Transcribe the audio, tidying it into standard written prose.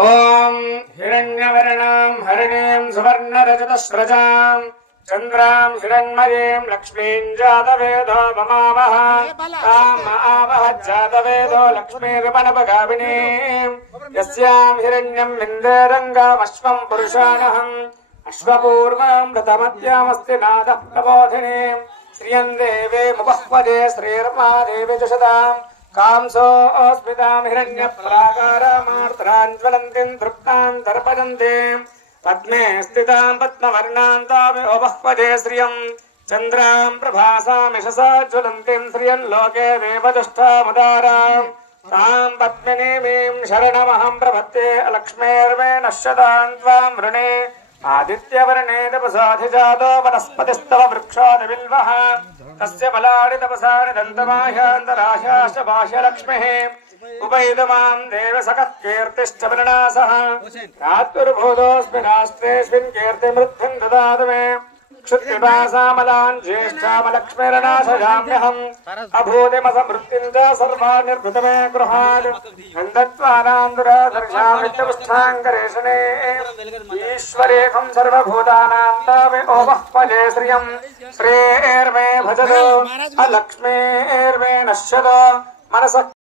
ओम हिरण्यवर्णां हरिणीं सुवर्णरजतस्रजां चन्द्रां हिरण्मयीं लक्ष्मीं जातवेदो ममावह ताम् आवह जातवेदो लक्ष्मीर्वनपगामिनीं यस्यां हिरण्यं विन्देरङ्गामश्वं पुरुषाणहम् अश्वपूर्वां रथमत्यामस्ति नादः प्रबोधिनीं श्रियं देवे मुपह्वजे श्रीर्मा देवी च शताम् कांसोऽस्मितां हिरण्यप्राकारामार्द्रां ज्वलन्तीं तृप्तां दर्पयन्तीं पद्मे स्थितां पद्मवर्णां तामिहोपह्वजे श्रियं चन्द्रां प्रभासां यशसा ज्वलन्तीं श्रियं लोके देवजुष्टामुदारां तां पद्मिनीमीं शरणमहं प्रपद्ये लक्ष्मीर्मे नश्यतां त्वां वृणे आदित्यवर्णे तपसाधिजातो वनस्पतिस्तव वृक्षोऽदिबिल्वः तस्य बलानि तपसानि दन्तमाह्यान्तराशाश्च बाह्यलक्ष्मीः उपैदमां देवसखः कीर्तिश्च विनाशः रात्रिर्भूतोऽस्मि नास्तेऽस्मिन् कीर्तिमृद्धिं ददातु मे क्षुत्पिपासामलान् ज्येष्ठामलक्ष्मीर्नाशयाम्यहम् अभूतिमसमृत्तिं च सर्वानिर्भृतमे गृहात् गन्धत्वानान्दुरादर्शामित्यपुष्ठाङ्करेशने ईश्वरेकं सर्वभूतानां तामे ओमह्वजे श्रियं श्रेर्मे भजतो अलक्ष्मीर्मे नश्यतो मनसः